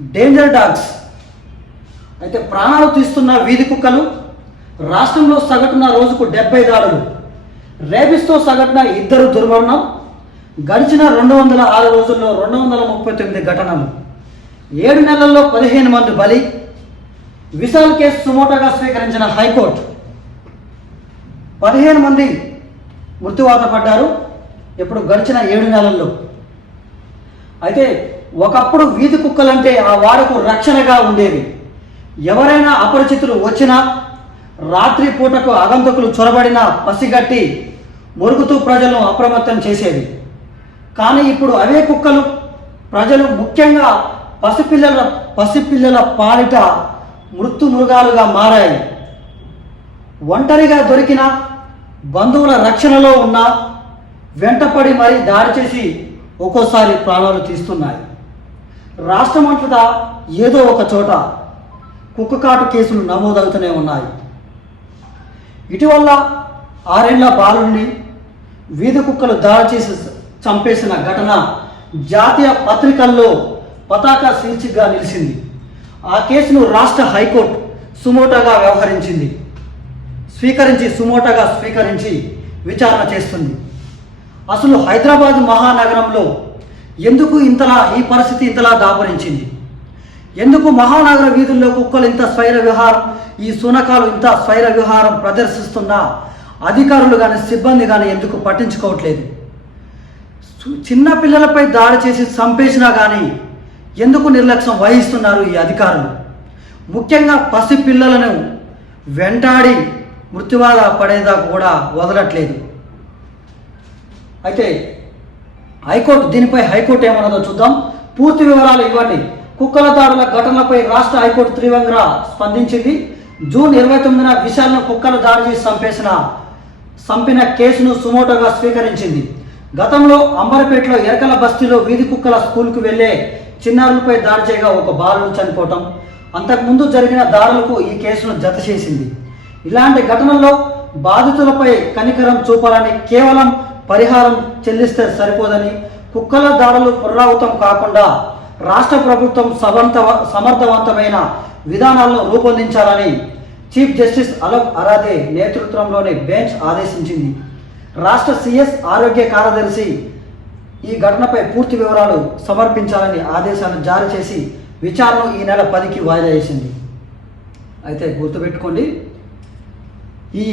Danger dogs. అయితే ప్రాణాలు తీస్తున్న వీధి కుక్కలు రాష్ట్రంలో సగటున రోజుకు డెబ్బై దాడులు రేబిస్తో సగటున ఇద్దరు దుర్మరణం గడిచిన రెండు వందల ఆరు రోజుల్లో రెండు వందల ముప్పై తొమ్మిది ఘటనలు. ఏడు నెలల్లో పదిహేను మంది బలి. విశాల్ కేసు సుమోటోగా స్వీకరించిన హైకోర్టు. పదిహేను మంది మృత్యువాత పడ్డారు. ఇప్పుడు గడిచిన ఏడు నెలల్లో. అయితే ఒకప్పుడు వీధి కుక్కలంటే ఆ వాడకు రక్షణగా ఉండేవి ఎవరైనా అపరిచితులు వచ్చినా రాత్రి పూటకు ఆగంతకులు చొరబడిన పసిగట్టి మురుగుతూ ప్రజలను అప్రమత్తం చేసేవి కానీ ఇప్పుడు అవే కుక్కలు ప్రజలు ముఖ్యంగా పసిపిల్లల పసిపిల్లల పాలిట మృత్యు మృగాలుగా మారాయి. ఒంటరిగా దొరికిన బంధువుల రక్షణలో ఉన్న వెంటపడి మరీ దాడి చేసి ఒక్కోసారి ప్రాణాలు తీస్తున్నాయి. రాష్ట్రమంతటా ఏదో ఒక చోట కుక్కకాటు కేసులు నమోదవుతూనే ఉన్నాయి. ఇటీవల ఆరేళ్ళ బాలుడిని వీధి కుక్కలు దాడి చేసి చంపేసిన ఘటన జాతీయ పత్రికల్లో పతాక శీర్షికగా నిలిచింది. ఆ కేసును రాష్ట్ర హైకోర్టు సుమోటాగా వ్యవహరించింది. స్వీకరించి సుమోటాగా స్వీకరించి విచారణ చేస్తుంది. అసలు హైదరాబాద్ మహానగరంలో ఎందుకు ఇంతలా ఈ పరిస్థితి ఇంతలా దాపరించింది? ఎందుకు మహానగర వీధుల్లో కుక్కలు ఇంత స్వైర విహారం ఈ శునకాలు ఇంత స్వైర విహారం ప్రదర్శిస్తున్నా అధికారులు కానీ సిబ్బంది కానీ ఎందుకు పట్టించుకోవట్లేదు? చిన్న పిల్లలపై దాడి చేసి చంపేసినా కానీ ఎందుకు నిర్లక్ష్యం వహిస్తున్నారు ఈ అధికారులు? ముఖ్యంగా పసి పిల్లలను వెంటాడి మృత్యువాద పడేదాకా కూడా వదలట్లేదు. అయితే హైకోర్టు దీనిపై హైకోర్టు ఏమన్నదో చూద్దాం. పూర్తి వివరాలు ఇవ్వండి. కుక్కల దాడుల ఘటనలపై రాష్ట్ర హైకోర్టు తీవ్రంగా స్పందించింది. జూన్ ఇరవై తొమ్మిదిన విశాలను కుక్కలు దాడి చేసి చంపేసిన చంపిన కేసును సుమోటోగా స్వీకరించింది. గతంలో అంబర్పేటలో ఎరకల బస్తీలో వీధి కుక్కల స్కూల్కు వెళ్ళే చిన్నారులపై దాడి చేయగా ఒక బాలుడు చనిపోవటం. అంతకుముందు జరిగిన దాడులకు ఈ కేసును జత చేసింది. ఇలాంటి ఘటనల్లో బాధితులపై కనికరం చూపాలని కేవలం పరిహారం చెల్లిస్తే సరిపోదని కుక్కల దాడులు పునరావృతం కాకుండా రాష్ట్ర ప్రభుత్వం సమర్థ సమర్థవంతమైన విధానాలను రూపొందించాలని చీఫ్ జస్టిస్ అలోక్ అరాదే నేతృత్వంలోని బెంచ్ ఆదేశించింది. రాష్ట్ర సిఎస్ ఆరోగ్య కార్యదర్శి ఈ ఘటనపై పూర్తి వివరాలు సమర్పించాలని ఆదేశాలు జారీ చేసి విచారణ ఈ నెల పదికి వాయిదా వేసింది. అయితే గుర్తుపెట్టుకోండి ఈ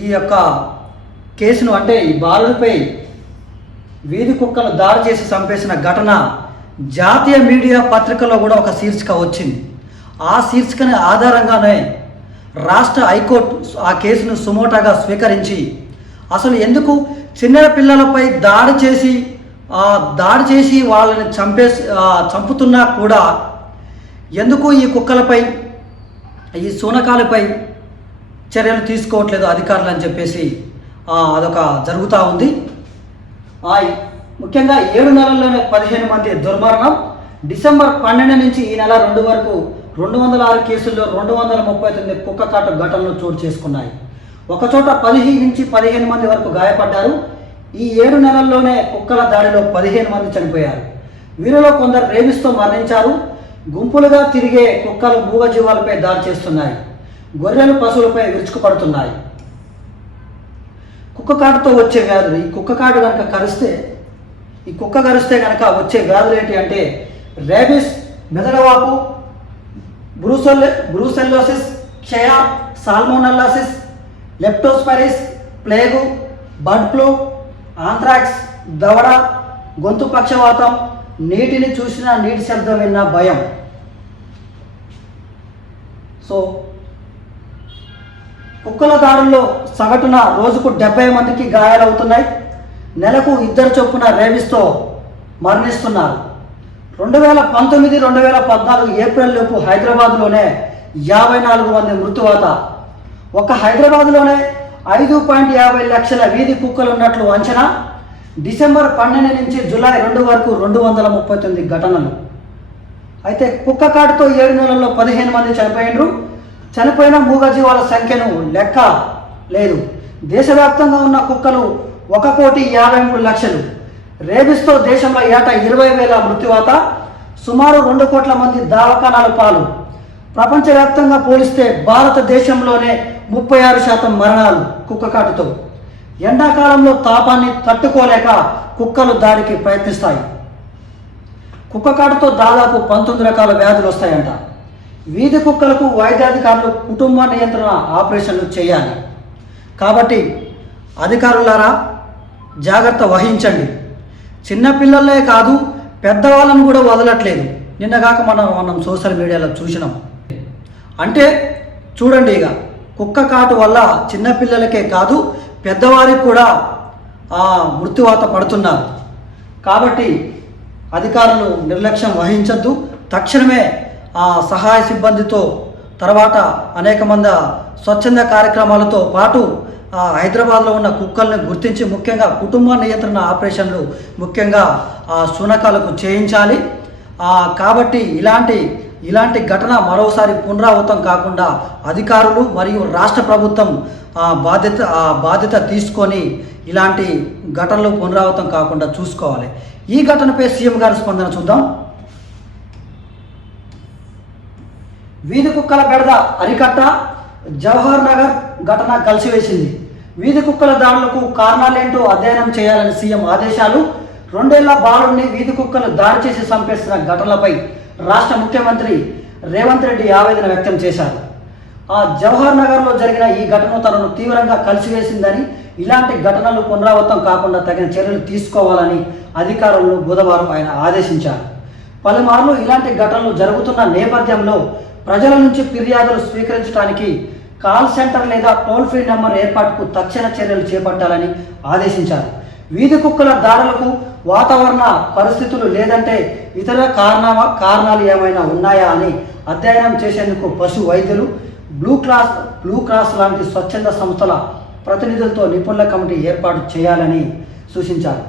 ఈ యొక్క కేసును అంటే ఈ బాలుడిపై వీధి కుక్కలు దాడి చేసి చంపేసిన ఘటన జాతీయ మీడియా పత్రికలో కూడా ఒక శీర్షిక వచ్చింది. ఆ శీర్షికని ఆధారంగానే రాష్ట్ర హైకోర్టు ఆ కేసును సుమోటాగా స్వీకరించి అసలు ఎందుకు చిన్న పిల్లలపై దాడి చేసి ఆ దాడి చేసి వాళ్ళని చంపేసి చంపుతున్నా కూడా ఎందుకు ఈ కుక్కలపై ఈ శూనకాలపై చర్యలు తీసుకోవట్లేదు అధికారులు అని చెప్పేసి అదొక జరుగుతూ ఉంది. ముఖ్యంగా ఏడు నెలల్లోనే పదిహేను మంది దుర్మరణం. డిసెంబర్ పన్నెండు నుంచి ఈ నెల రెండు వరకు రెండు వందల ఆరు కేసుల్లో రెండు వందల ముప్పై తొమ్మిది కుక్క కాటు ఘటనలు చోటు చేసుకున్నాయి. ఒకచోట పదిహేను నుంచి పదిహేను మంది వరకు గాయపడ్డారు. ఈ ఏడు నెలల్లోనే కుక్కల దాడిలో పదిహేను మంది చనిపోయారు. వీరిలో కొందరు రేబిస్తో మరణించారు. గుంపులుగా తిరిగే కుక్కలు మూగజీవాలపై దాడి చేస్తున్నాయి. గొర్రెలు పశువులపై విరుచుకుపడుతున్నాయి. కుక్క కాటుతో వచ్చే వ్యాధులు ఈ కుక్క కాటు కనుక కరిస్తే ఈ కుక్క కరిస్తే కనుక వచ్చే వ్యాధులు ఏంటి అంటే రేబిస్ మెదడవాపు బ్రూసెల్ బ్రూసెల్లోసిస్ క్షయ salmonellosis leptospirosis plague bird flu anthrax దవడ గొంతు పక్షవాతం నీటిని చూసినా నీటి శబ్దం విన్నా భయం. సో కుక్కల దాడుల్లో సగటున రోజుకు డెబ్బై మందికి గాయాలవుతున్నాయి. నెలకు ఇద్దరు చొప్పున రేవిస్తో మరణిస్తున్నారు. రెండు వేల పంతొమ్మిది రెండు వేల పద్నాలుగు ఏప్రిల్ లోపు హైదరాబాద్లోనే యాభై నాలుగు మంది మృత్యువాత ఒక హైదరాబాద్లోనే ఐదు పాయింట్ యాభై లక్షల వీధి కుక్కలు ఉన్నట్లు అంచనా. డిసెంబర్ పన్నెండు నుంచి జూలై రెండు వరకు రెండు వందల ముప్పై తొమ్మిది ఘటనలు. అయితే కుక్క కాటుతో ఏడు నెలల్లో పదిహేను మంది చనిపోయినరు. చనిపోయిన మూగజీవాల సంఖ్యను లెక్క లేదు. దేశవ్యాప్తంగా ఉన్న కుక్కలు ఒక కోటి యాభై మూడు లక్షలు. రేబిస్తో దేశంలో ఏటా ఇరవై వేల మృత్యువాత సుమారు రెండు కోట్ల మంది దవాఖానాల పాలు. ప్రపంచవ్యాప్తంగా పోలిస్తే భారతదేశంలోనే ముప్పై ఆరు శాతం మరణాలు కుక్కకాటుతో ఎండాకాలంలో తాపాన్ని తట్టుకోలేక కుక్కలు దానికి ప్రయత్నిస్తాయి. కుక్కకాటుతో దాదాపు పంతొమ్మిది రకాల వ్యాధులు వస్తాయంట. వీధి కుక్కలకు వైద్యాధికారులు కుటుంబ నియంత్రణ ఆపరేషన్లు చేయాలి. కాబట్టి అధికారులారా జాగ్రత్త వహించండి. చిన్నపిల్లలే కాదు పెద్దవాళ్ళను కూడా వదలట్లేదు. నిన్నగాక మనం మనం సోషల్ మీడియాలో చూసినాం. అంటే చూడండి ఇక కుక్క కాటు వల్ల చిన్నపిల్లలకే కాదు పెద్దవారికి కూడా ఆ మృత్యువాత పడుతున్నారు. కాబట్టి అధికారులు నిర్లక్ష్యం వహించద్దు. తక్షణమే ఆ సహాయ సిబ్బందితో తర్వాత అనేక మంది స్వచ్ఛంద కార్యక్రమాలతో పాటు ఆ హైదరాబాద్లో ఉన్న కుక్కల్ని గుర్తించి ముఖ్యంగా కుటుంబ నియంత్రణ ఆపరేషన్లు ముఖ్యంగా ఆ శునకాలకు చేయించాలి. కాబట్టి ఇలాంటి ఇలాంటి ఘటన మరోసారి పునరావృతం కాకుండా అధికారులు మరియు రాష్ట్ర ప్రభుత్వం బాధ్యత బాధ్యత తీసుకొని ఇలాంటి ఘటనలు పునరావృతం కాకుండా చూసుకోవాలి. ఈ ఘటనపై సీఎం గారి స్పందన చూద్దాం. వీధి కుక్కల బెడద అరికట్ట జవహర్ నగర్ ఘటన కలిసివేసింది. వీధి కుక్కల దాడులకు కారణాలేంటో అధ్యయనం చేయాలని సీఎం ఆదేశాలు. రెండేళ్ళ బాలుడిని వీధి కుక్కలు దాడి చేసి చంపేస్తున్న ఘటనలపై రాష్ట్ర ముఖ్యమంత్రి రేవంత్ రెడ్డి ఆవేదన వ్యక్తం చేశారు. ఆ జవహర్ నగర్లో జరిగిన ఈ ఘటన తనను తీవ్రంగా కలిసివేసిందని ఇలాంటి ఘటనలు పునరావృతం కాకుండా తగిన చర్యలు తీసుకోవాలని అధికారులను బుధవారం ఆయన ఆదేశించారు. పలుమార్లు ఇలాంటి ఘటనలు జరుగుతున్న నేపథ్యంలో ప్రజల నుంచి ఫిర్యాదులు స్వీకరించడానికి కాల్ సెంటర్ లేదా టోల్ ఫ్రీ నెంబర్ ఏర్పాటుకు తక్షణ చర్యలు చేపట్టాలని ఆదేశించారు. వీధి కుక్కల దారులకు వాతావరణ పరిస్థితులు లేదంటే ఇతర కారణ కారణాలు ఏమైనా ఉన్నాయా అని అధ్యయనం చేసేందుకు పశు వైద్యులు బ్లూ క్రాస్ బ్లూ క్రాస్ లాంటి స్వచ్ఛంద సంస్థల ప్రతినిధులతో నిపుణుల కమిటీ ఏర్పాటు చేయాలని సూచించారు.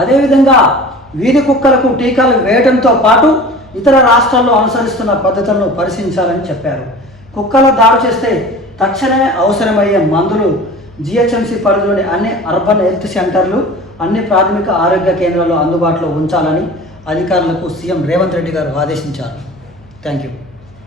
అదేవిధంగా వీధి కుక్కలకు టీకాలు వేయడంతో పాటు ఇతర రాష్ట్రాల్లో అనుసరిస్తున్న పద్ధతులను పరిశీలించాలని చెప్పారు. కుక్కల దాడి చేస్తే తక్షణమే అవసరమయ్యే మందులు జిహెచ్ఎంసీ పరిధిలోని అన్ని అర్బన్ హెల్త్ సెంటర్లు అన్ని ప్రాథమిక ఆరోగ్య కేంద్రాల్లో అందుబాటులో ఉంచాలని అధికారులకు సీఎం రేవంత్ రెడ్డి గారు ఆదేశించారు. Thank you